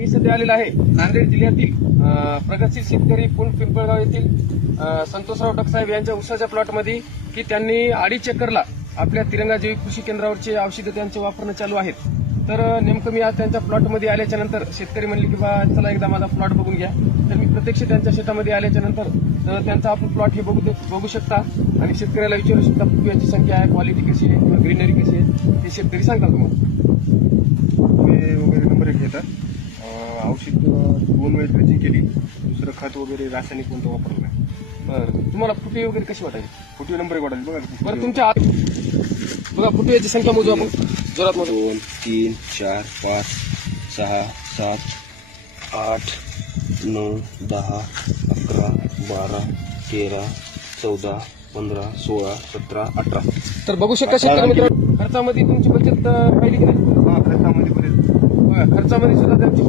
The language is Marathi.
मी सध्या आलेला आहे नांदेड जिल्ह्यातील प्रगतशील शेतकरी पिंपळगाव येथील संतोषराव डकसाहेब यांच्या उसाच्या प्लॉटमध्ये की त्यांनी 2.5 एकरला आपल्या तिरंगा जैविक कृषी केंद्रावरचे औषधं त्यांचे वापरणं चालू आहेत. तर नेमकं मी आज त्यांच्या प्लॉटमध्ये आल्याच्या नंतर शेतकरी म्हणले की बा चला एकदा माझा प्लॉट बघून घ्या. तर मी प्रत्यक्ष त्यांच्या शेतामध्ये आल्याच्या नंतर त्यांचा आपण प्लॉट हे बघू शकता आणि शेतकऱ्याला विचारू शकता फुटव्याची संख्या आहे, क्वालिटी कशी आहे किंवा ग्रीनरी कशी आहे ते शेतकरी सांगतात. तुम्हाला वगैरे नंबर 1 घेतात. औषध 2 वेळेस ड्रेसिंग केली, दुसरं खत वगैरे रासायनिक कोणतं वापरलं नाही. बरं, तुम्हाला फुटवे वगैरे कशी वाटायची? फुटवे नंबर 1 वाटायची बघा. बरं, तुमच्या बघा फुटव्याची संख्या मोजू आपण जोरात. 2 3 4 5 6 7 8 9 10 11 12 13 14 15 16 17 18. तर बघू शकता शेतकरी मित्र, खर्चामध्ये तुमची बचत पाहिली की नाही? खर्चामध्ये बरेच खर्चामध्ये सुद्धा त्यांची